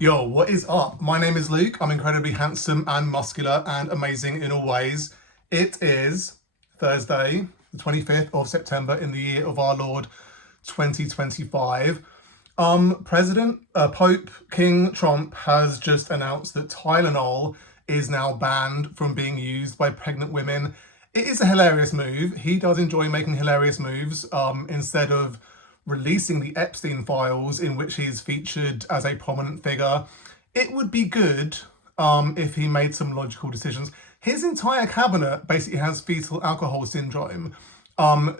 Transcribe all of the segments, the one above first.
Yo, what is up? My name is Luke. I'm incredibly handsome and muscular and amazing in all ways. It is Thursday, the 25th of September in the year of our Lord 2025. Pope King Trump has just announced that Tylenol is now banned from being used by pregnant women. It is a hilarious move. He does enjoy making hilarious moves. Instead of releasing the Epstein files in which he's featured as a prominent figure, it would be good if he made some logical decisions. His entire cabinet basically has fetal alcohol syndrome.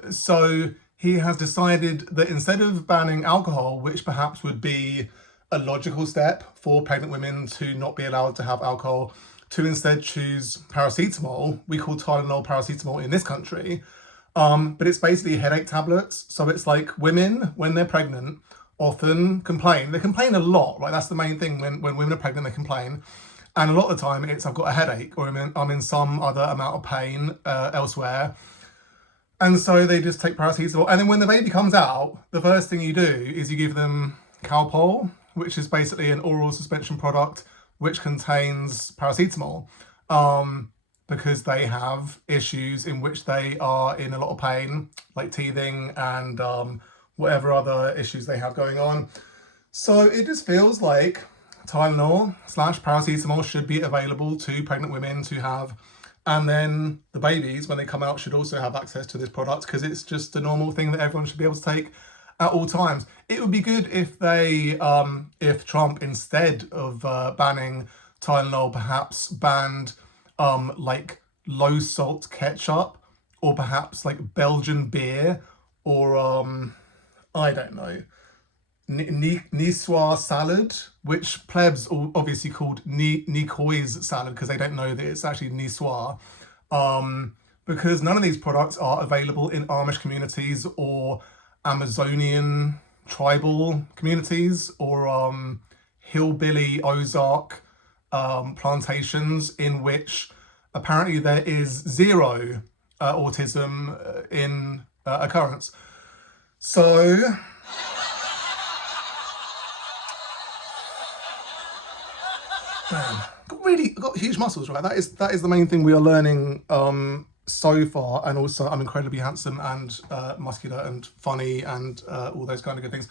So he has decided that instead of banning alcohol, which perhaps would be a logical step for pregnant women to not be allowed to have alcohol, to instead choose paracetamol. We call Tylenol paracetamol in this country. But it's basically headache tablets. So it's like women, when they're pregnant, often complain. They complain a lot, right? That's the main thing. When women are pregnant, they complain. And a lot of the time it's, I've got a headache, or I'm in some other amount of pain elsewhere. And so they just take paracetamol. And then when the baby comes out, the first thing you do is you give them Calpol, which is basically an oral suspension product which contains paracetamol. Because they have issues in which they are in a lot of pain, like teething and whatever other issues they have going on. So it just feels like Tylenol / paracetamol should be available to pregnant women to have. And then the babies, when they come out, should also have access to this product because it's just a normal thing that everyone should be able to take at all times. It would be good if if Trump, instead of banning Tylenol, perhaps banned like low salt ketchup, or perhaps like Belgian beer, or I don't know, Niçoise salad, which plebs obviously called Niçoise salad because they don't know that it's actually Niçoise. Because none of these products are available in Amish communities or Amazonian tribal communities or hillbilly Ozark plantations in which apparently there is zero autism in occurrence. So man, got huge muscles, right? That is the main thing we are learning so far. And also I'm incredibly handsome and muscular and funny and all those kind of good things.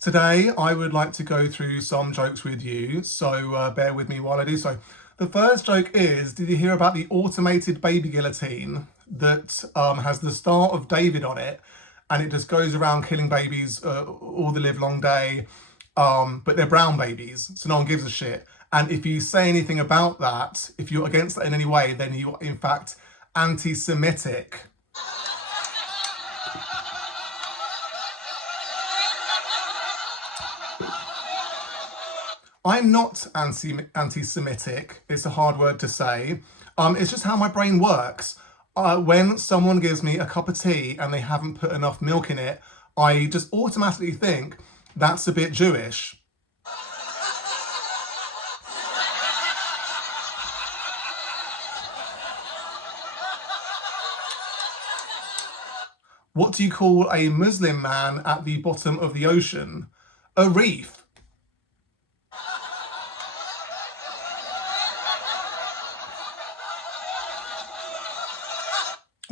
Today, I would like to go through some jokes with you, so bear with me while I do so. The first joke is, did you hear about the automated baby guillotine that has the Star of David on it, and it just goes around killing babies all the live long day, but they're brown babies, so no one gives a shit. And if you say anything about that, if you're against that in any way, then you're in fact anti-Semitic. I'm not anti-Semitic. It's a hard word to say. It's just how my brain works. When someone gives me a cup of tea and they haven't put enough milk in it, I just automatically think that's a bit Jewish. What do you call a Muslim man at the bottom of the ocean? A reef.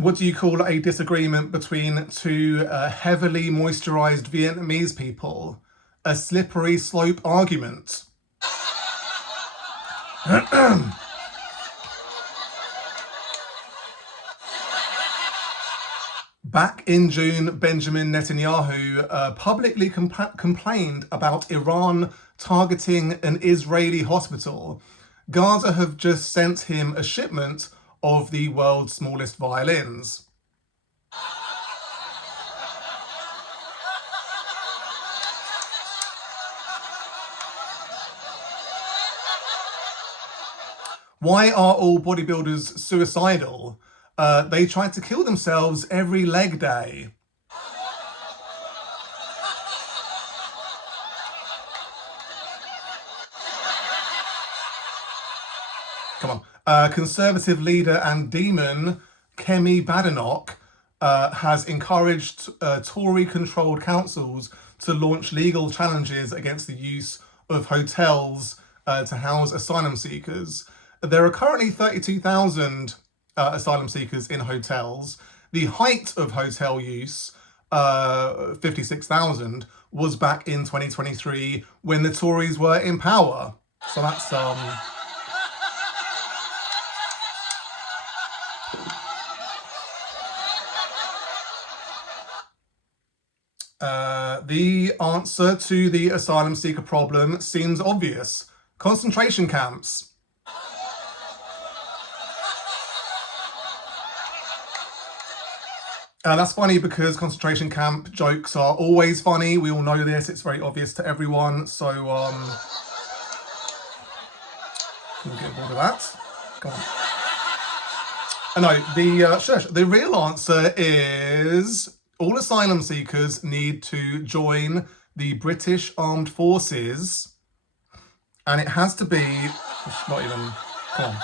What do you call a disagreement between two heavily moisturized Vietnamese people? A slippery slope argument. Back in June, Benjamin Netanyahu publicly complained about Iran targeting an Israeli hospital. Gaza have just sent him a shipment of the world's smallest violins. Why are all bodybuilders suicidal? They try to kill themselves every leg day. Come on. Conservative leader and demon Kemi Badenoch has encouraged Tory-controlled councils to launch legal challenges against the use of hotels to house asylum seekers. There are currently 32,000 asylum seekers in hotels. The height of hotel use, 56,000, was back in 2023 when the Tories were in power. So that's the answer to the asylum seeker problem seems obvious. Concentration camps. That's funny because concentration camp jokes are always funny. We all know this. It's very obvious to everyone. So, can we get bored of that? Go on. No, the real answer is all asylum seekers need to join the British Armed Forces, and it has to be, not even, come on.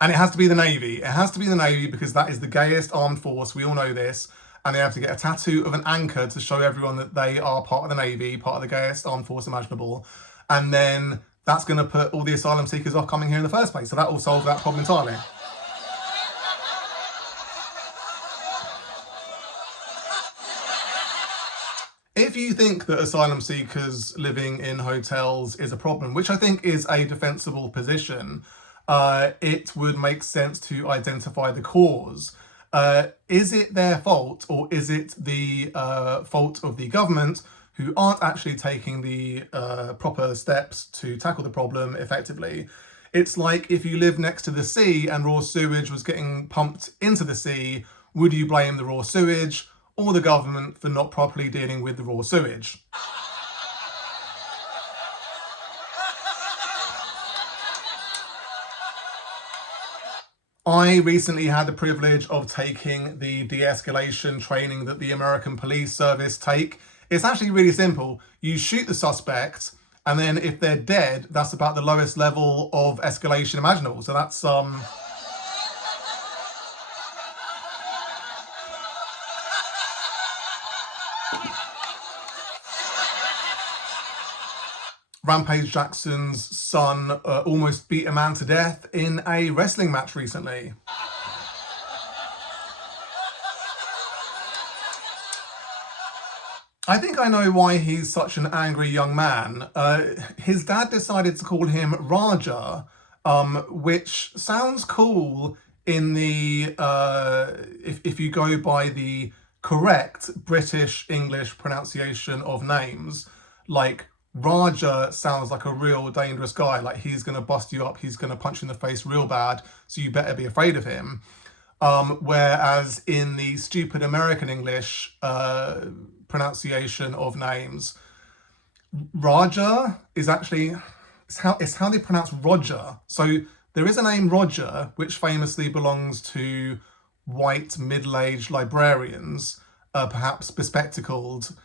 And it has to be the Navy. It has to be the Navy because that is the gayest armed force. We all know this. And they have to get a tattoo of an anchor to show everyone that they are part of the Navy, part of the gayest armed force imaginable. And then that's going to put all the asylum seekers off coming here in the first place. So that will solve that problem entirely. If you think that asylum seekers living in hotels is a problem, which I think is a defensible position, it would make sense to identify the cause. Is it their fault, or is it the fault of the government who aren't actually taking the proper steps to tackle the problem effectively? It's like if you live next to the sea and raw sewage was getting pumped into the sea, would you blame the raw sewage or the government for not properly dealing with the raw sewage? I recently had the privilege of taking the de-escalation training that the American police service take. It's actually really simple. You shoot the suspect, and then if they're dead, that's about the lowest level of escalation imaginable. So that's Rampage Jackson's son almost beat a man to death in a wrestling match recently. I think I know why he's such an angry young man. His dad decided to call him Raja, which sounds cool in the if you go by the correct British English pronunciation of names. Like Raja sounds like a real dangerous guy, like he's going to bust you up, he's going to punch you in the face real bad, so you better be afraid of him. Whereas in the stupid American English pronunciation of names, Raja is actually, it's how they pronounce Roger. So there is a name Roger, which famously belongs to white middle-aged librarians, perhaps bespectacled,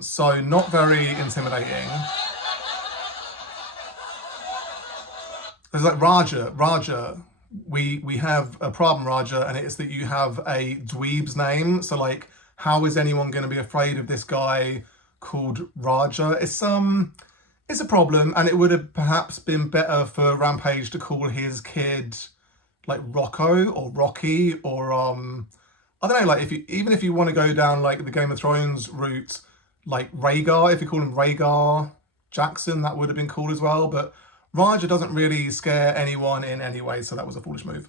so not very intimidating. It's like Raja, we have a problem, Raja, and it's that you have a dweeb's name. So like, how is anyone going to be afraid of this guy called Raja? It's a problem, and it would have perhaps been better for Rampage to call his kid like Rocco or Rocky, or I don't know, like even if you want to go down like the Game of Thrones route, like Rhaegar, if you call him Rhaegar Jackson, that would have been cool as well. But Raja doesn't really scare anyone in any way, so that was a foolish move.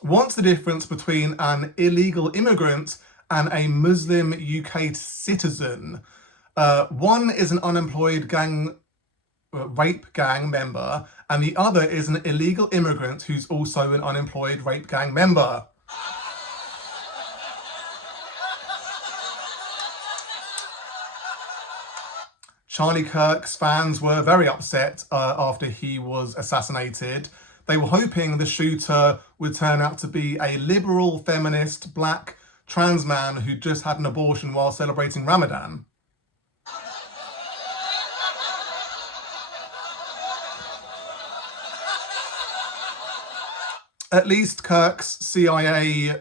What's the difference between an illegal immigrant and a Muslim UK citizen? One is an unemployed rape gang member, and the other is an illegal immigrant who's also an unemployed rape gang member. Charlie Kirk's fans were very upset after he was assassinated. They were hoping the shooter would turn out to be a liberal, feminist, black, trans man who just had an abortion while celebrating Ramadan. at least Kirk's CIA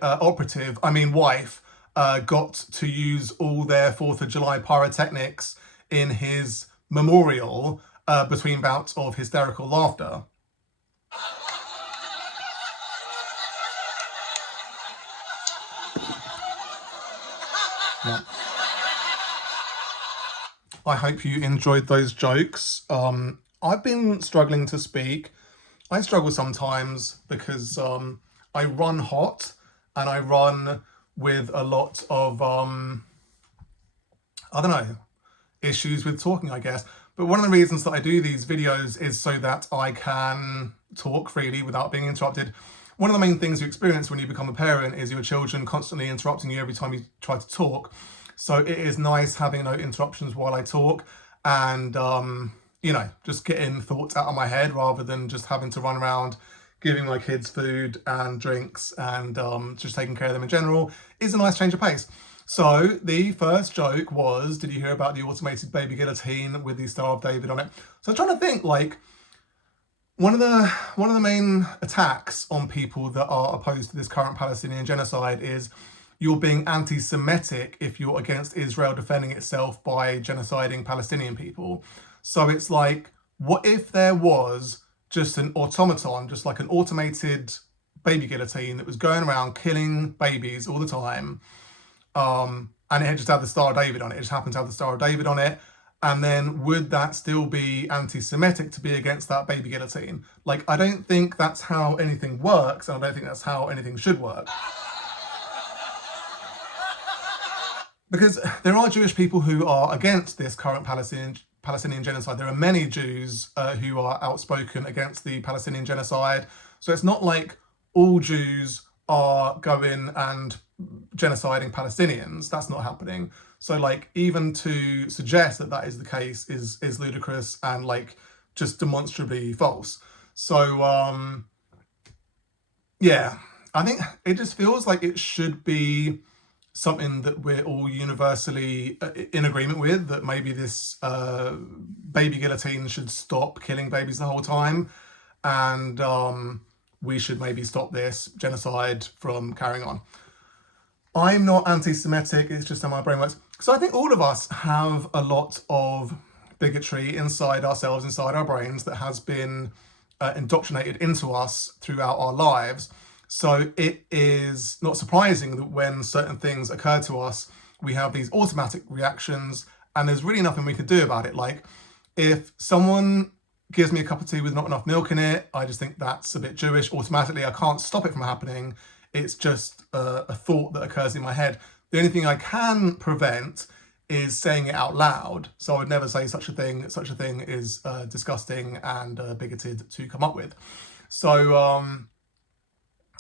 wife, got to use all their 4th of July pyrotechnics in his memorial between bouts of hysterical laughter. Yeah. I hope you enjoyed those jokes. I've been struggling to speak. I struggle sometimes because I run hot and I run with a lot of, I don't know, issues with talking, I guess. But one of the reasons that I do these videos is so that I can talk freely without being interrupted. One of the main things you experience when you become a parent is your children constantly interrupting you every time you try to talk. So it is nice having no interruptions while I talk and, you know, just getting thoughts out of my head rather than just having to run around giving my kids food and drinks and just taking care of them in general is a nice change of pace. So the first joke was, did you hear about the automated baby guillotine with the Star of David on it? So I'm trying to think, like, one of the main attacks on people that are opposed to this current Palestinian genocide is you're being anti-Semitic if you're against Israel defending itself by genociding Palestinian people. So it's like, what if there was just an automaton, just like an automated baby guillotine that was going around killing babies all the time, and it had just had the Star of David on it. It just happened to have the Star of David on it. And then would that still be anti-Semitic to be against that baby guillotine? Like, I don't think that's how anything works, and I don't think that's how anything should work. Because there are Jewish people who are against this current Palestinian genocide. There are many Jews who are outspoken against the Palestinian genocide. So it's not like all Jews are going and genociding Palestinians. That's not happening. So, like, even to suggest that that is the case is ludicrous and, like, just demonstrably false. So, yeah, I think it just feels like it should be something that we're all universally in agreement with, that maybe this baby guillotine should stop killing babies the whole time, and we should maybe stop this genocide from carrying on. I'm not anti-Semitic, it's just how my brain works. So I think all of us have a lot of bigotry inside ourselves, inside our brains, that has been indoctrinated into us throughout our lives. So it is not surprising that when certain things occur to us, we have these automatic reactions, and there's really nothing we can do about it. Like, if someone gives me a cup of tea with not enough milk in it, I just think that's a bit Jewish. Automatically, I can't stop it from happening. It's just a thought that occurs in my head. The only thing I can prevent is saying it out loud. So I would never say such a thing. Such a thing is disgusting and bigoted to come up with. So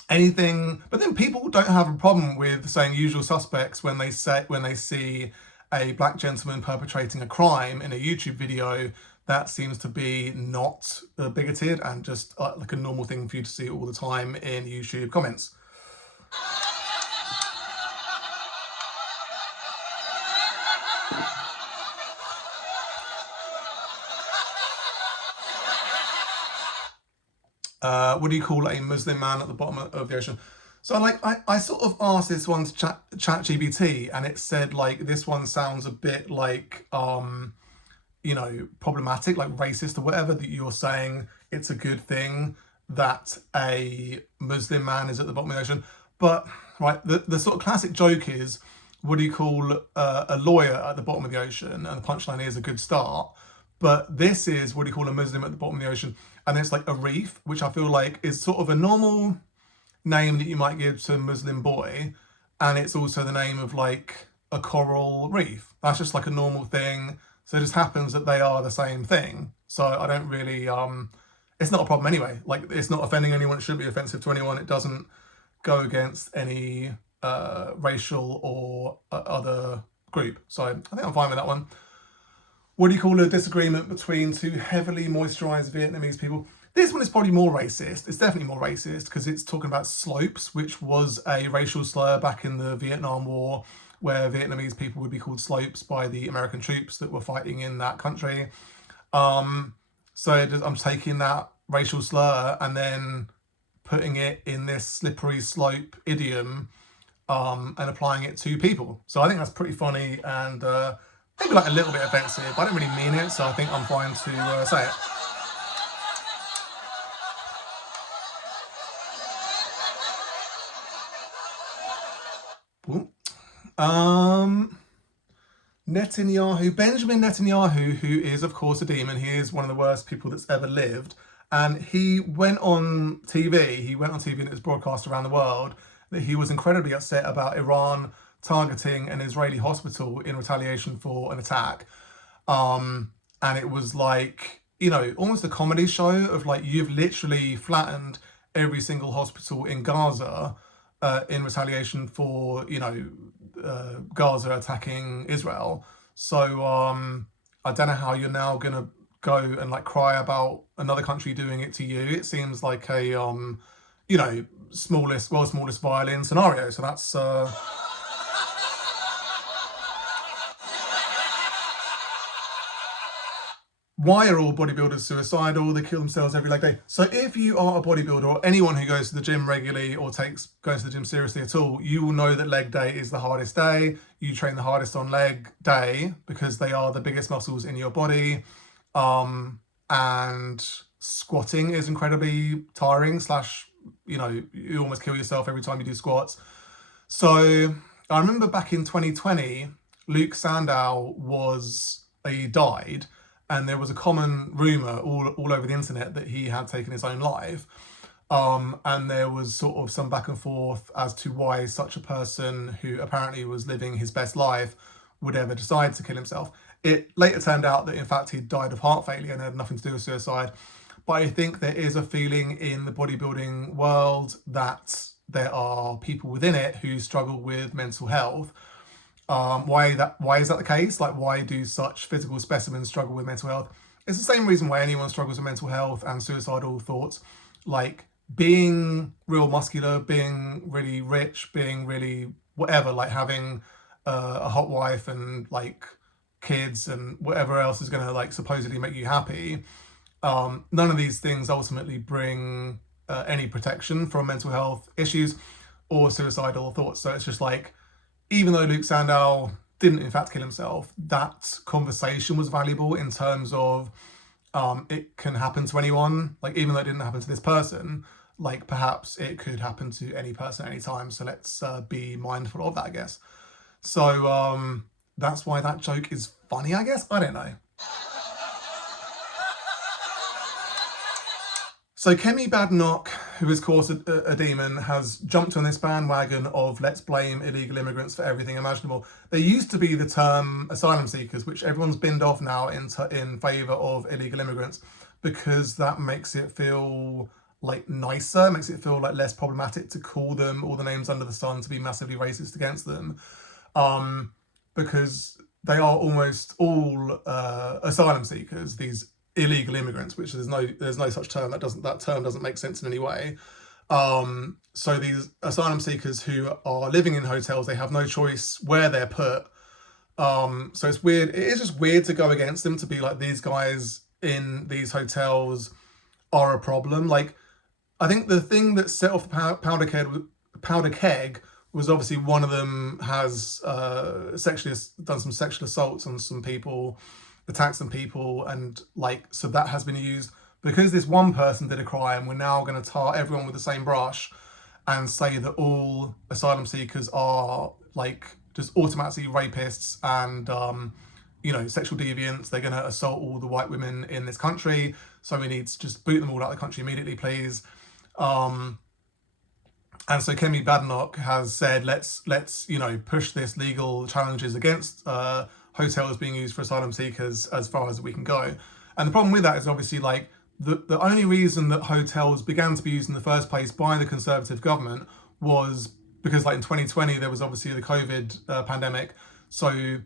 anything, but then people don't have a problem with saying usual suspects when they see a black gentleman perpetrating a crime in a YouTube video. That seems to be not bigoted and just like a normal thing for you to see all the time in YouTube comments. What do you call a Muslim man at the bottom of the ocean? So, like, I sort of asked this one to ChatGPT, and it said, like, this one sounds a bit like, you know, problematic, like racist or whatever, that you're saying it's a good thing that a Muslim man is at the bottom of the ocean. But, right, the sort of classic joke is, what do you call a lawyer at the bottom of the ocean? And the punchline is a good start. But this is, what do you call a Muslim at the bottom of the ocean? And it's like a reef, which I feel like is sort of a normal name that you might give to a Muslim boy. And it's also the name of, like, a coral reef. That's just like a normal thing. So it just happens that they are the same thing. So I don't really, it's not a problem anyway. Like, it's not offending anyone. It shouldn't be offensive to anyone. It doesn't go against any racial or other group. So I think I'm fine with that one. What do you call a disagreement between two heavily moisturized Vietnamese people? This one is probably more racist. It's definitely more racist because it's talking about slopes, which was a racial slur back in the Vietnam War, where Vietnamese people would be called slopes by the American troops that were fighting in that country. So I'm taking that racial slur and then putting it in this slippery slope idiom and applying it to people. So I think that's pretty funny and maybe like a little bit offensive, but I don't really mean it, so I think I'm fine to say it. Ooh. Netanyahu, Benjamin Netanyahu, who is of course a demon. He is one of the worst people that's ever lived. And he went on TV, and it was broadcast around the world that he was incredibly upset about Iran targeting an Israeli hospital in retaliation for an attack. And it was like, you know, almost a comedy show of like, you've literally flattened every single hospital in Gaza in retaliation for, you know, Gaza attacking Israel. So I don't know how you're now going to go and like cry about another country doing it to you. It seems like a, you know, smallest violin scenario. So that's... Why are all bodybuilders suicidal? They kill themselves every leg day. So if you are a bodybuilder or anyone who goes to the gym regularly or goes to the gym seriously at all, you will know that leg day is the hardest day. You train the hardest on leg day because they are the biggest muscles in your body. And squatting is incredibly tiring / you know, you almost kill yourself every time you do squats. So I remember back in 2020, Luke Sandow died. And there was a common rumour all over the internet that he had taken his own life. And there was sort of some back and forth as to why such a person who apparently was living his best life would ever decide to kill himself. It later turned out that in fact he died of heart failure and had nothing to do with suicide. But I think there is a feeling in the bodybuilding world that there are people within it who struggle with mental health. Why is that the case? Like, why do such physical specimens struggle with mental health? It's the same reason why anyone struggles with mental health and suicidal thoughts. Like being real muscular, being really rich, being really whatever, like having a hot wife and like kids and whatever else is going to like supposedly make you happy. None of these things ultimately bring any protection from mental health issues or suicidal thoughts. So it's just like, even though Luke Sandow didn't in fact kill himself, that conversation was valuable in terms of it can happen to anyone. Like, even though it didn't happen to this person, like perhaps it could happen to any person anytime. So let's be mindful of that, I guess. So that's why that joke is funny, I guess. I don't know. So Kemi Badenoch, who is of course a demon, has jumped on this bandwagon of let's blame illegal immigrants for everything imaginable. There used to be the term asylum seekers, which everyone's binned off now in favour of illegal immigrants, because that makes it feel like nicer, makes it feel like less problematic to call them all the names under the sun, to be massively racist against them, because they are almost all asylum seekers, these illegal immigrants, which there's no such term. That term doesn't make sense in any way. So these asylum seekers who are living in hotels, they have no choice where they're put. So it's weird. It is just weird to go against them, to be like, these guys in these hotels are a problem. Like, I think the thing that set off the powder keg was obviously one of them has done some sexual assaults on some people, attacked some people, and like, so that has been used because this one person did a crime. We're now going to tar everyone with the same brush and say that all asylum seekers are like just automatically rapists and you know, sexual deviants. They're going to assault all the white women in this country, so we need to just boot them all out of the country immediately, please. And so Kemi Badenoch has said, let's you know, push this legal challenges against hotels being used for asylum seekers as far as we can go. And the problem with that is obviously like the only reason that hotels began to be used in the first place by the Conservative government was because, like, in 2020 there was obviously the COVID pandemic, so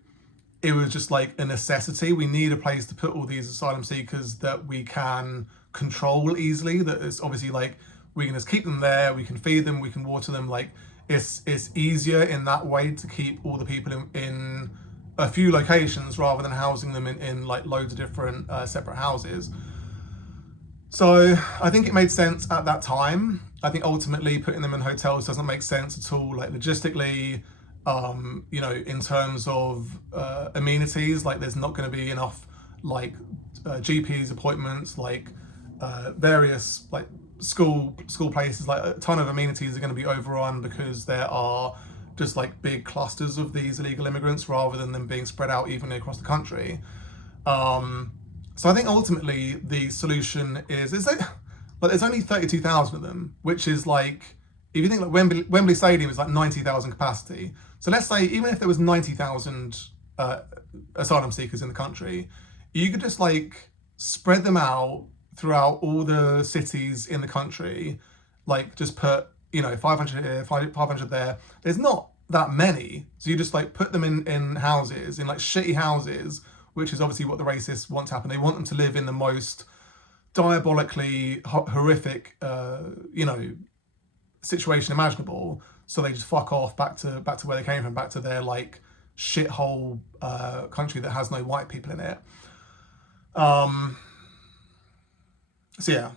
it was just like a necessity. We need a place to put all these asylum seekers that we can control easily, that is obviously like we can just keep them there, we can feed them, we can water them. Like, it's easier in that way to keep all the people in a few locations rather than housing them in like loads of different separate houses. So I think it made sense at that time. I think ultimately putting them in hotels doesn't make sense at all, like logistically, in terms of amenities, like there's not going to be enough like GPs appointments, like various like school places, like a ton of amenities are going to be overrun because there are just like big clusters of these illegal immigrants rather than them being spread out evenly across the country. So I think ultimately the solution is like, but there's only 32,000 of them, which is like, if you think like Wembley Stadium is like 90,000 capacity. So let's say even if there was 90,000 asylum seekers in the country, you could just like spread them out throughout all the cities in the country, like just put, 500 here, 500 there. There's not that many. So you just like put them in houses, in like shitty houses, which is obviously what the racists want to happen. They want them to live in the most diabolically horrific, situation imaginable. So they just fuck off back to where they came from, back to their like shithole country that has no white people in it. So yeah,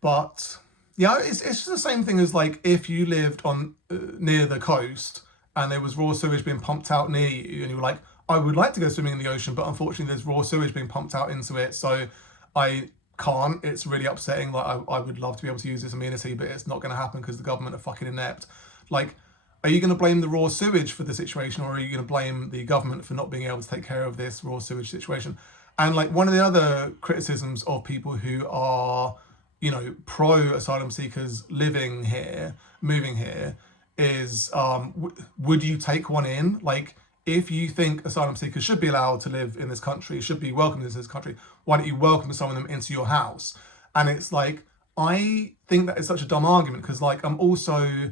but yeah, it's just the same thing as like if you lived on near the coast and there was raw sewage being pumped out near you, and you were like, I would like to go swimming in the ocean, but unfortunately there's raw sewage being pumped out into it, so I can't. It's really upsetting. Like I would love to be able to use this amenity, but it's not going to happen because the government are fucking inept. Like, are you going to blame the raw sewage for the situation, or are you going to blame the government for not being able to take care of this raw sewage situation? And like one of the other criticisms of people who are, pro asylum seekers living here, moving here, is would you take one in? Like, if you think asylum seekers should be allowed to live in this country, should be welcomed into this country, why don't you welcome some of them into your house? And it's like, I think that is such a dumb argument because, like, I'm also,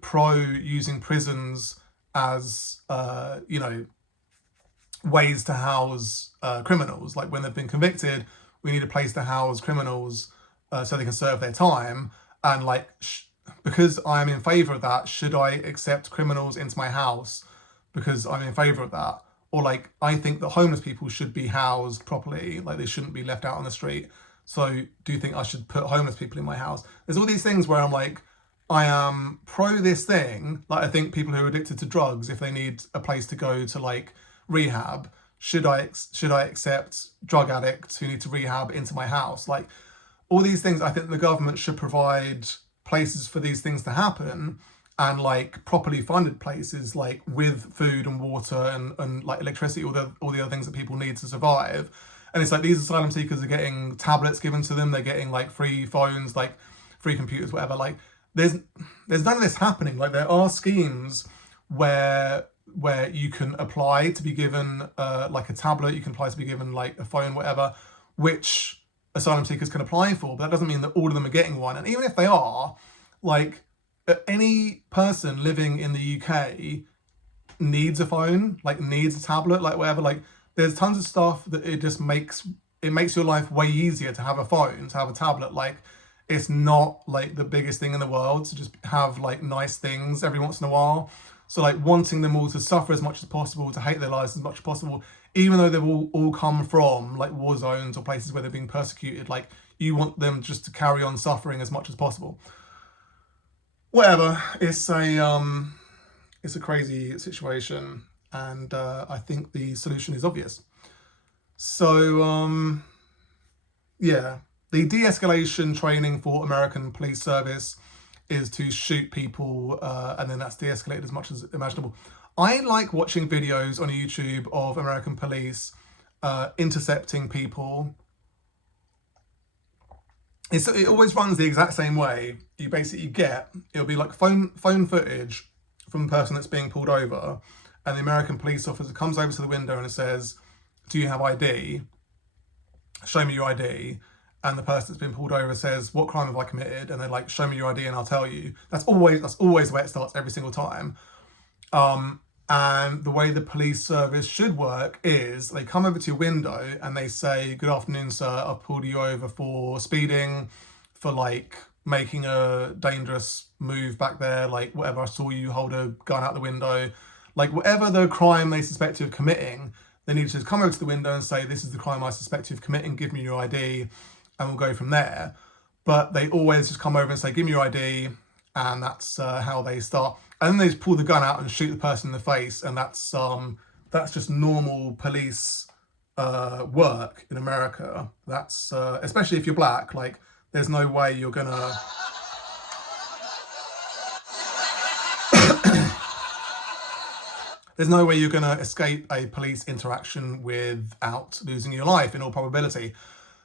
pro using prisons as, ways to house criminals. Like, when they've been convicted, we need a place to house criminals so they can serve their time. And, like, because I'm in favour of that, should I accept criminals into my house because I'm in favour of that? Or like, I think that homeless people should be housed properly, like they shouldn't be left out on the street. So do you think I should put homeless people in my house? There's all these things where I'm like, I am pro this thing. Like, I think people who are addicted to drugs, if they need a place to go to like rehab, should I accept drug addicts who need to rehab into my house? Like, all these things, I think the government should provide places for these things to happen, and like properly funded places, like with food and water and like electricity, all the other things that people need to survive. And it's like these asylum seekers are getting tablets given to them, they're getting like free phones, like free computers, whatever. Like there's none of this happening. Like there are schemes where you can apply to be given like a tablet, you can apply to be given like a phone, whatever, which asylum seekers can apply for, but that doesn't mean that all of them are getting one. And even if they are, like, any person living in the UK needs a phone, like needs a tablet, like whatever. Like there's tons of stuff that it makes your life way easier to have a phone, to have a tablet. Like it's not like the biggest thing in the world to just have like nice things every once in a while. So like wanting them all to suffer as much as possible, to hate their lives as much as possible, even though they've all come from like war zones or places where they're being persecuted, like you want them just to carry on suffering as much as possible. Whatever, it's a crazy situation, and I think the solution is obvious. So yeah, the de-escalation training for American police service is to shoot people, and then that's de-escalated as much as imaginable. I like watching videos on YouTube of American police intercepting people. It always runs the exact same way. You basically it'll be like phone footage from the person that's being pulled over, and the American police officer comes over to the window and says, do you have ID? Show me your ID. And the person that's been pulled over says, what crime have I committed? And they're like, show me your ID and I'll tell you. That's always the way it starts every single time. And the way the police service should work is they come over to your window and they say, good afternoon, sir, I've pulled you over for speeding, for like making a dangerous move back there, like whatever, I saw you hold a gun out the window. Like whatever the crime they suspect you of committing, they need to just come over to the window and say, this is the crime I suspect you of committing, give me your ID. and we'll go from there. But they always just come over and say, give me your ID, and that's how they start. And then they just pull the gun out and shoot the person in the face, and that's just normal police work in America. That's especially if you're black. Like, there's no way you're gonna there's no way you're gonna escape a police interaction without losing your life, in all probability.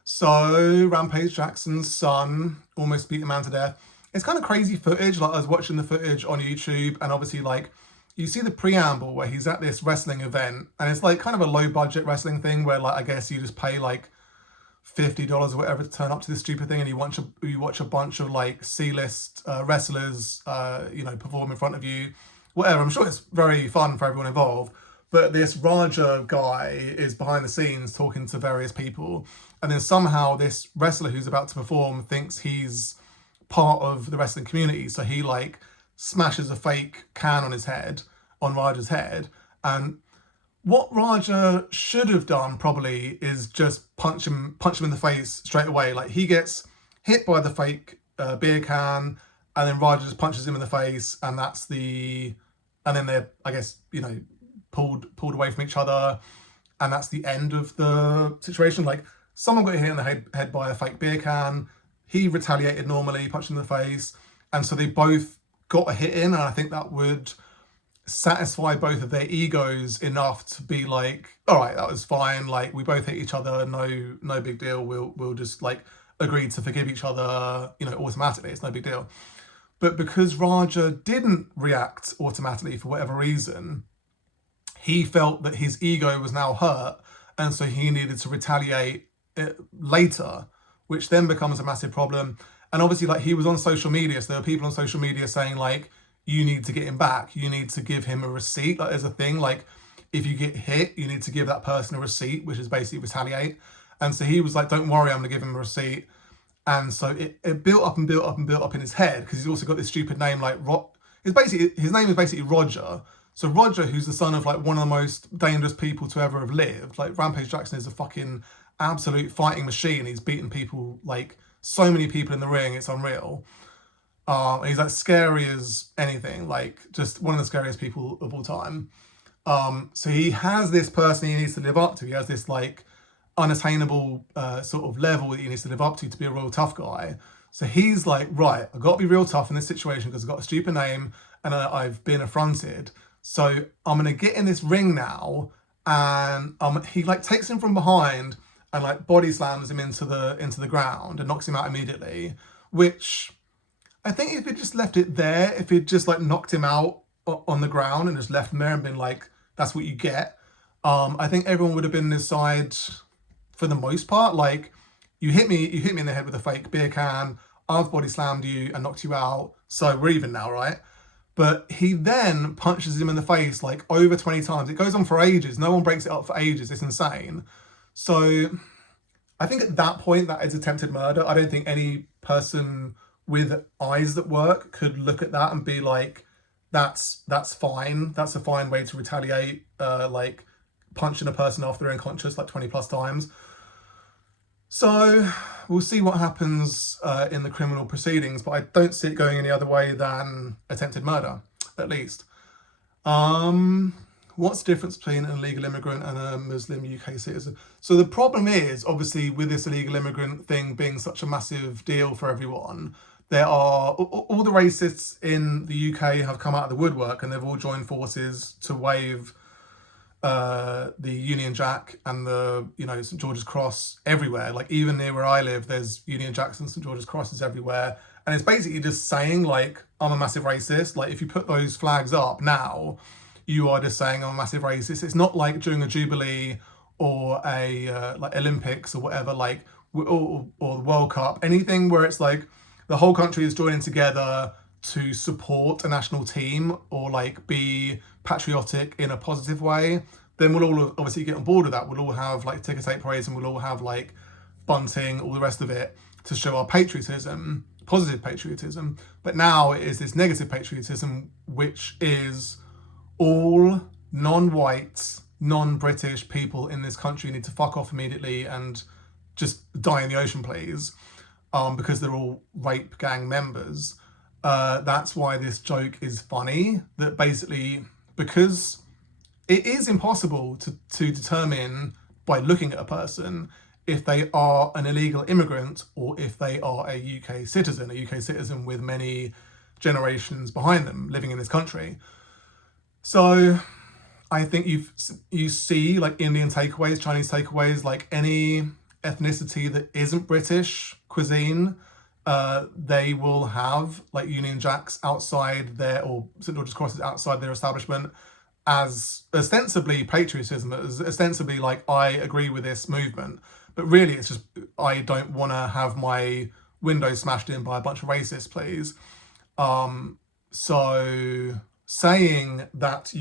So Rampage Jackson's son almost beat a man to death. It's kind of crazy footage. Like, I was watching the footage on YouTube, and obviously, like, you see the preamble where he's at this wrestling event, and it's like kind of a low budget wrestling thing where, like, I guess you just pay like $50 or whatever to turn up to this stupid thing, and you watch a bunch of like C-list wrestlers, perform in front of you, whatever. I'm sure it's very fun for everyone involved. But this Raja guy is behind the scenes talking to various people, and then somehow this wrestler who's about to perform thinks he's part of the wrestling community, so he like smashes a fake can on Raja's head. And what Raja should have done probably is just punch him in the face straight away. Like, he gets hit by the fake beer can, and then Raja just punches him in the face, and then they're, I guess, pulled away from each other, and that's the end of the situation. Like, someone got hit in the head by a fake beer can. He retaliated normally, punched him in the face, and so they both got a hit in, and I think that would satisfy both of their egos enough to be like, all right, that was fine. Like, we both hit each other, no big deal. We'll just like agree to forgive each other, automatically. It's no big deal. But because Raja didn't react automatically for whatever reason, he felt that his ego was now hurt, and so he needed to retaliate later, which then becomes a massive problem. And obviously, like, he was on social media, so there were people on social media saying, like, you need to get him back, you need to give him a receipt. Like, there's a thing, like, if you get hit, you need to give that person a receipt, which is basically retaliate. And so he was like, don't worry, I'm gonna give him a receipt. And so it built up and built up and built up in his head, because he's also got this stupid name, like, his name is basically Roger. So Roger, who's the son of like one of the most dangerous people to ever have lived. Like, Rampage Jackson is a fucking absolute fighting machine. He's beaten people, like, so many people in the ring, it's unreal. He's like scary as anything, like just one of the scariest people of all time. So he has this person he needs to live up to. He has this like unattainable sort of level that he needs to live up to be a real tough guy. So he's like, right, I've got to be real tough in this situation because I've got a stupid name and I've been affronted. So I'm gonna get in this ring now, and he like takes him from behind and like body slams him into the ground and knocks him out immediately. Which I think if he'd just left it there, if he'd just like knocked him out on the ground and just left him there and been like, that's what you get, I think everyone would have been on his side for the most part. Like, you hit me in the head with a fake beer can, I've body slammed you and knocked you out, so we're even now, right? But he then punches him in the face like over 20 times. It goes on for ages. No one breaks it up for ages. It's insane. So I think at that point, that is attempted murder. I don't think any person with eyes that work could look at that and be like, that's fine. That's a fine way to retaliate, like punching a person after they're unconscious like 20 plus times. So we'll see what happens in the criminal proceedings, but I don't see it going any other way than attempted murder, at least. What's the difference between an illegal immigrant and a Muslim UK citizen? So the problem is, obviously, with this illegal immigrant thing being such a massive deal for everyone, there are all the racists in the UK have come out of the woodwork, and they've all joined forces to wave the Union Jack and the St George's Cross everywhere. Like, even near where I live, there's Union Jacks and St George's Crosses everywhere, and it's basically just saying like, I'm a massive racist. Like, if you put those flags up now, you are just saying I'm a massive racist. It's not like during a Jubilee or a like Olympics or whatever, like, or the World Cup, anything where it's like the whole country is joining together to support a national team or like be patriotic in a positive way, then we'll all obviously get on board with that. We'll all have like ticker tape parades, and we'll all have like bunting, all the rest of it, to show our patriotism, positive patriotism. But now it is this negative patriotism, which is all non-white, non-British people in this country need to fuck off immediately and just die in the ocean, please, because they're all rape gang members. That's why this joke is funny, that basically, because it is impossible to determine by looking at a person if they are an illegal immigrant or if they are a UK citizen with many generations behind them living in this country. So I think you see like Indian takeaways, Chinese takeaways, like any ethnicity that isn't British cuisine, they will have like Union Jacks outside their, or St George's Crosses outside their establishment, as ostensibly patriotism, as ostensibly like, I agree with this movement, but really it's just, I don't want to have my window smashed in by a bunch of racists, please. So saying that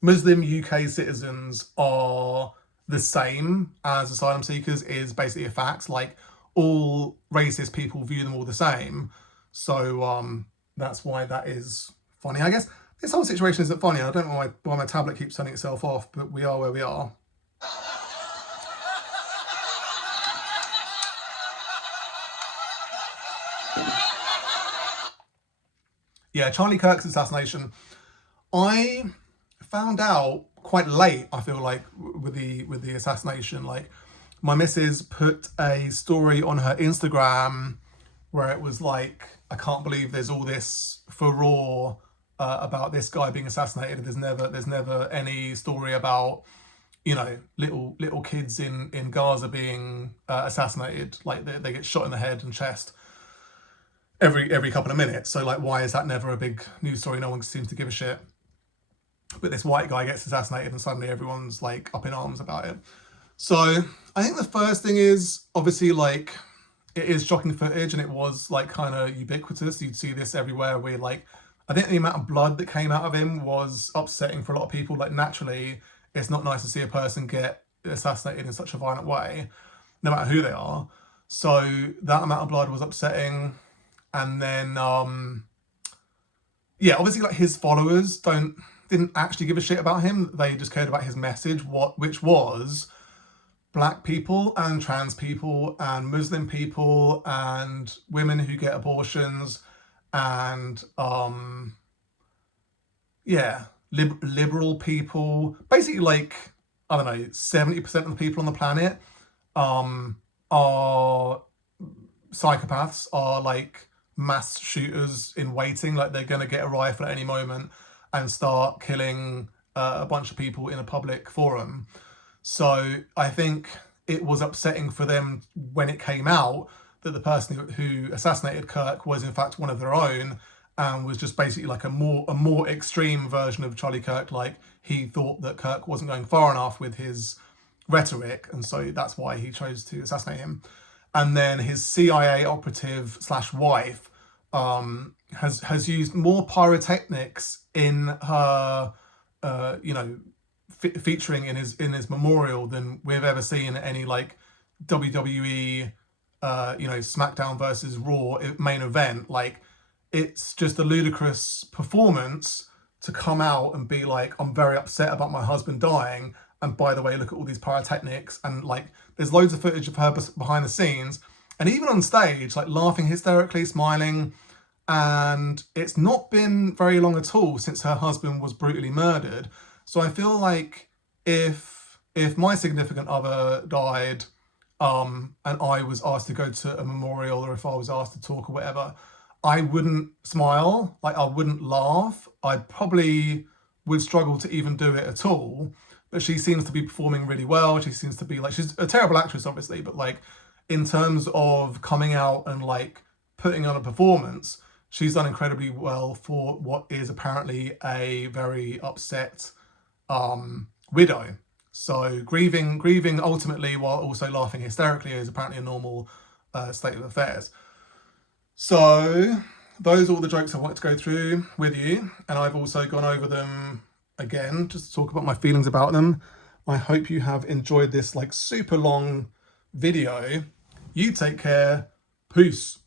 Muslim UK citizens are the same as asylum seekers is basically a fact. Like, all racist people view them all the same. So that's why that is funny, I guess. This whole situation isn't funny. I don't know why my tablet keeps turning itself off, but we are where we are. Yeah, Charlie Kirk's assassination. I found out quite late, I feel like, with the assassination. Like, my missus put a story on her Instagram where it was like, I can't believe there's all this furore about this guy being assassinated. There's never any story about, you know, little kids in Gaza being assassinated. Like, they get shot in the head and chest every couple of minutes. So like, why is that never a big news story? No one seems to give a shit. But this white guy gets assassinated and suddenly everyone's like up in arms about it. So I think the first thing is, obviously, like, it is shocking footage, and it was like kind of ubiquitous. You'd see this everywhere, where like, I think the amount of blood that came out of him was upsetting for a lot of people. Like, naturally, it's not nice to see a person get assassinated in such a violent way, no matter who they are. So that amount of blood was upsetting. And then, yeah, obviously, like, his followers didn't actually give a shit about him. They just cared about his message, which was Black people and trans people and Muslim people and women who get abortions and yeah, liberal people. Basically, like, I don't know, 70% of the people on the planet are psychopaths, are like mass shooters in waiting. Like, they're gonna get a rifle at any moment and start killing a bunch of people in a public forum. So I think it was upsetting for them when it came out that the person who assassinated Kirk was in fact one of their own, and was just basically like a more extreme version of Charlie Kirk. Like, he thought that Kirk wasn't going far enough with his rhetoric, and so that's why he chose to assassinate him. And then his CIA operative / wife has used more pyrotechnics in her you know, featuring in his memorial than we've ever seen at any like WWE you know, SmackDown versus Raw main event. Like, it's just a ludicrous performance to come out and be like, I'm very upset about my husband dying, and by the way, look at all these pyrotechnics. And like, there's loads of footage of her behind the scenes and even on stage, like, laughing hysterically, smiling. And it's not been very long at all since her husband was brutally murdered. So I feel like if my significant other died, and I was asked to go to a memorial, or if I was asked to talk or whatever, I wouldn't smile, like, I wouldn't laugh. I probably would struggle to even do it at all. But she seems to be performing really well. She seems to be like, she's a terrible actress, obviously, but like, in terms of coming out and like putting on a performance, she's done incredibly well for what is apparently a very upset widow. So grieving ultimately while also laughing hysterically is apparently a normal state of affairs. So those are all the jokes I wanted to go through with you, and I've also gone over them again just to talk about my feelings about them. I hope you have enjoyed this like super long video. You take care. Peace.